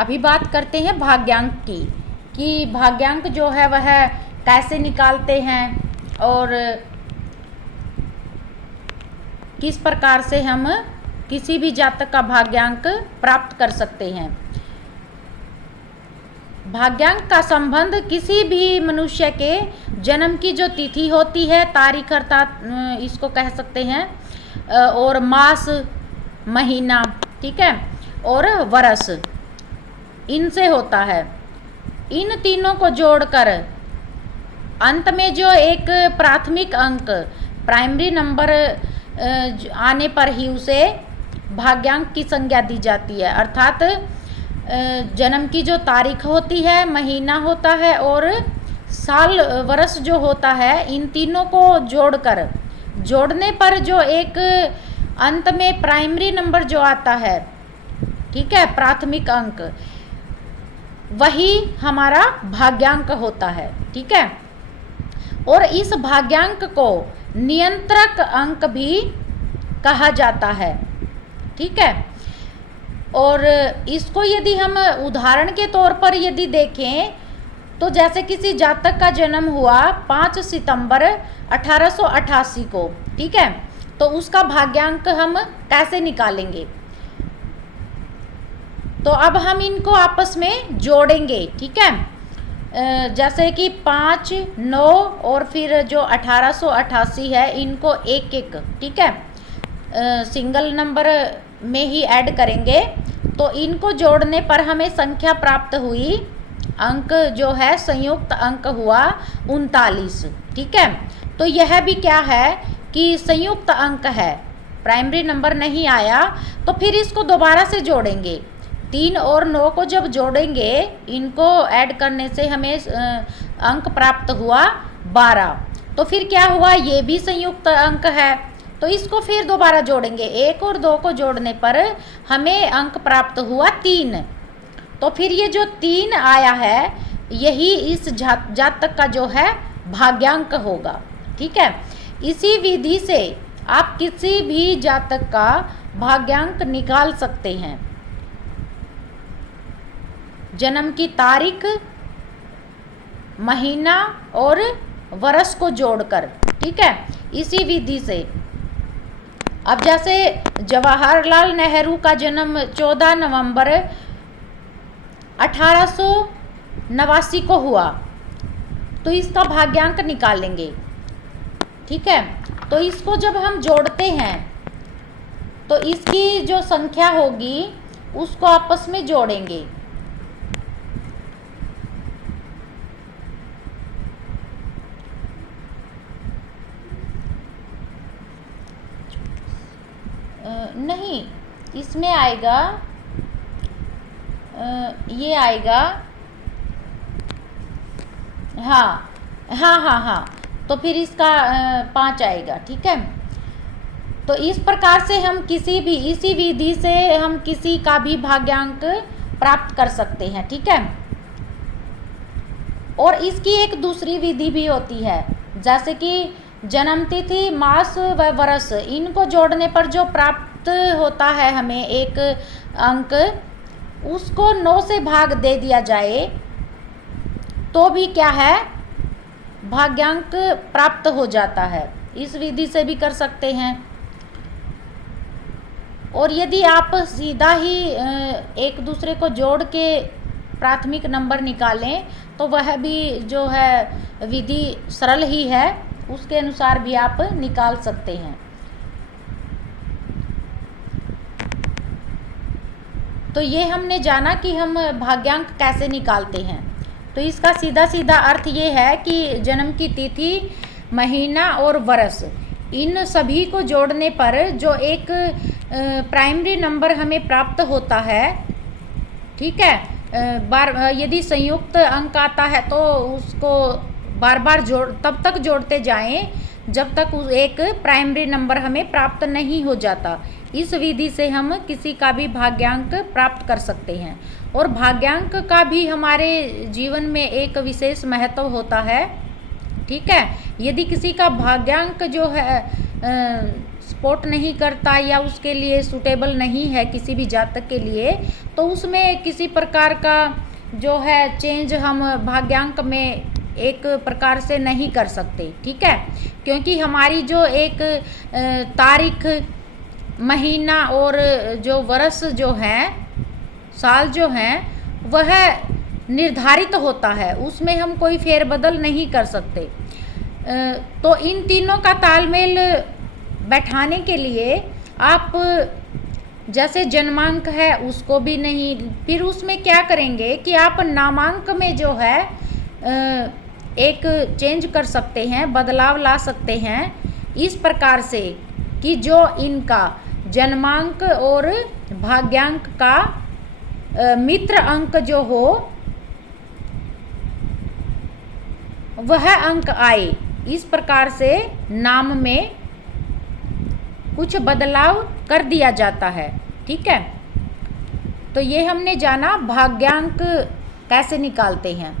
अभी बात करते हैं भाग्यांक की, कि भाग्यांक जो है वह कैसे निकालते हैं और किस प्रकार से हम किसी भी जातक का भाग्यांक प्राप्त कर सकते हैं। भाग्यांक का संबंध किसी भी मनुष्य के जन्म की जो तिथि होती है, तारीख अर्थात इसको कह सकते हैं, और मास, महीना, ठीक है, और वर्ष, इनसे होता है। इन तीनों को जोड़कर अंत में जो एक प्राथमिक अंक, प्राइमरी नंबर आने पर ही उसे भाग्यांक की संज्ञा दी जाती है। अर्थात जन्म की जो तारीख होती है, महीना होता है और साल वर्ष जो होता है, इन तीनों को जोड़ने पर जो एक अंत में प्राइमरी नंबर जो आता है, ठीक है, प्राथमिक अंक, वही हमारा भाग्यांक होता है, ठीक है। और इस भाग्यांक को नियंत्रक अंक भी कहा जाता है, ठीक है। और इसको यदि हम उदाहरण के तौर पर यदि देखें तो जैसे किसी जातक का जन्म हुआ 5 सितंबर 1888 को, ठीक है, तो उसका भाग्यांक हम कैसे निकालेंगे। तो अब हम इनको आपस में जोड़ेंगे, ठीक है। जैसे कि 5, 9 और फिर जो 1888 है, इनको एक एक, ठीक है, सिंगल नंबर में ही ऐड करेंगे। तो इनको जोड़ने पर हमें संख्या प्राप्त हुई, अंक जो है संयुक्त अंक हुआ 39, ठीक है। तो यह भी क्या है कि संयुक्त अंक है, प्राइमरी नंबर नहीं आया। तो फिर इसको दोबारा से जोड़ेंगे, 3 और 9 को जब जोड़ेंगे, इनको ऐड करने से हमें अंक प्राप्त हुआ 12। तो फिर क्या हुआ, ये भी संयुक्त अंक है, तो इसको फिर दोबारा जोड़ेंगे, 1 और 2 को जोड़ने पर हमें अंक प्राप्त हुआ 3। तो फिर ये जो 3 आया है, यही इस जातक का जो है भाग्यांक होगा, ठीक है। इसी विधि से आप किसी भी जातक का भाग्यांक निकाल सकते हैं, जन्म की तारीख, महीना और वर्ष को जोड़कर, ठीक है, इसी विधि से। अब जैसे जवाहरलाल नेहरू का जन्म 14 नवंबर 1889 को हुआ, तो इसका भाग्यांक निकालेंगे, ठीक है। तो इसको जब हम जोड़ते हैं तो इसकी जो संख्या होगी उसको आपस में जोड़ेंगे, नहीं, इसमें आएगा, ये आएगा, हाँ हाँ हाँ हाँ, तो फिर इसका 5 आएगा, ठीक है। तो इस प्रकार से हम किसी भी, इसी विधि से हम किसी का भी भाग्यांक प्राप्त कर सकते हैं, ठीक है। और इसकी एक दूसरी विधि भी होती है, जैसे कि जन्म तिथि, मास व वर्ष, इनको जोड़ने पर जो प्राप्त होता है हमें एक अंक, उसको 9 से भाग दे दिया जाए तो भी क्या है, भाग्यांक प्राप्त हो जाता है। इस विधि से भी कर सकते हैं। और यदि आप सीधा ही एक दूसरे को जोड़ के प्राथमिक नंबर निकालें तो वह भी जो है विधि सरल ही है, उसके अनुसार भी आप निकाल सकते हैं। तो ये हमने जाना कि हम भाग्यांक कैसे निकालते हैं। तो इसका सीधा सीधा अर्थ ये है कि जन्म की तिथि, महीना और वर्ष, इन सभी को जोड़ने पर जो एक प्राइमरी नंबर हमें प्राप्त होता है, ठीक है, यदि संयुक्त अंक आता है तो उसको बार बार तब तक जोड़ते जाएं जब तक एक प्राइमरी नंबर हमें प्राप्त नहीं हो जाता। इस विधि से हम किसी का भी भाग्यांक प्राप्त कर सकते हैं। और भाग्यांक का भी हमारे जीवन में एक विशेष महत्व होता है, ठीक है। यदि किसी का भाग्यांक जो है सपोर्ट नहीं करता या उसके लिए सूटेबल नहीं है किसी भी जातक के लिए, तो उसमें किसी प्रकार का जो है चेंज हम भाग्यांक में एक प्रकार से नहीं कर सकते, ठीक है। क्योंकि हमारी जो एक तारीख, महीना और जो वर्ष जो है, साल जो हैं, वह निर्धारित होता है, उसमें हम कोई फेरबदल नहीं कर सकते। तो इन तीनों का तालमेल बैठाने के लिए आप जैसे जन्मांक है उसको भी नहीं, फिर उसमें क्या करेंगे कि आप नामांक में जो है एक चेंज कर सकते हैं, बदलाव ला सकते हैं इस प्रकार से कि जो इनका जन्मांक और भाग्यांक का मित्र अंक जो हो वह अंक आए। इस प्रकार से नाम में कुछ बदलाव कर दिया जाता है, ठीक है। तो ये हमने जाना भाग्यांक कैसे निकालते हैं।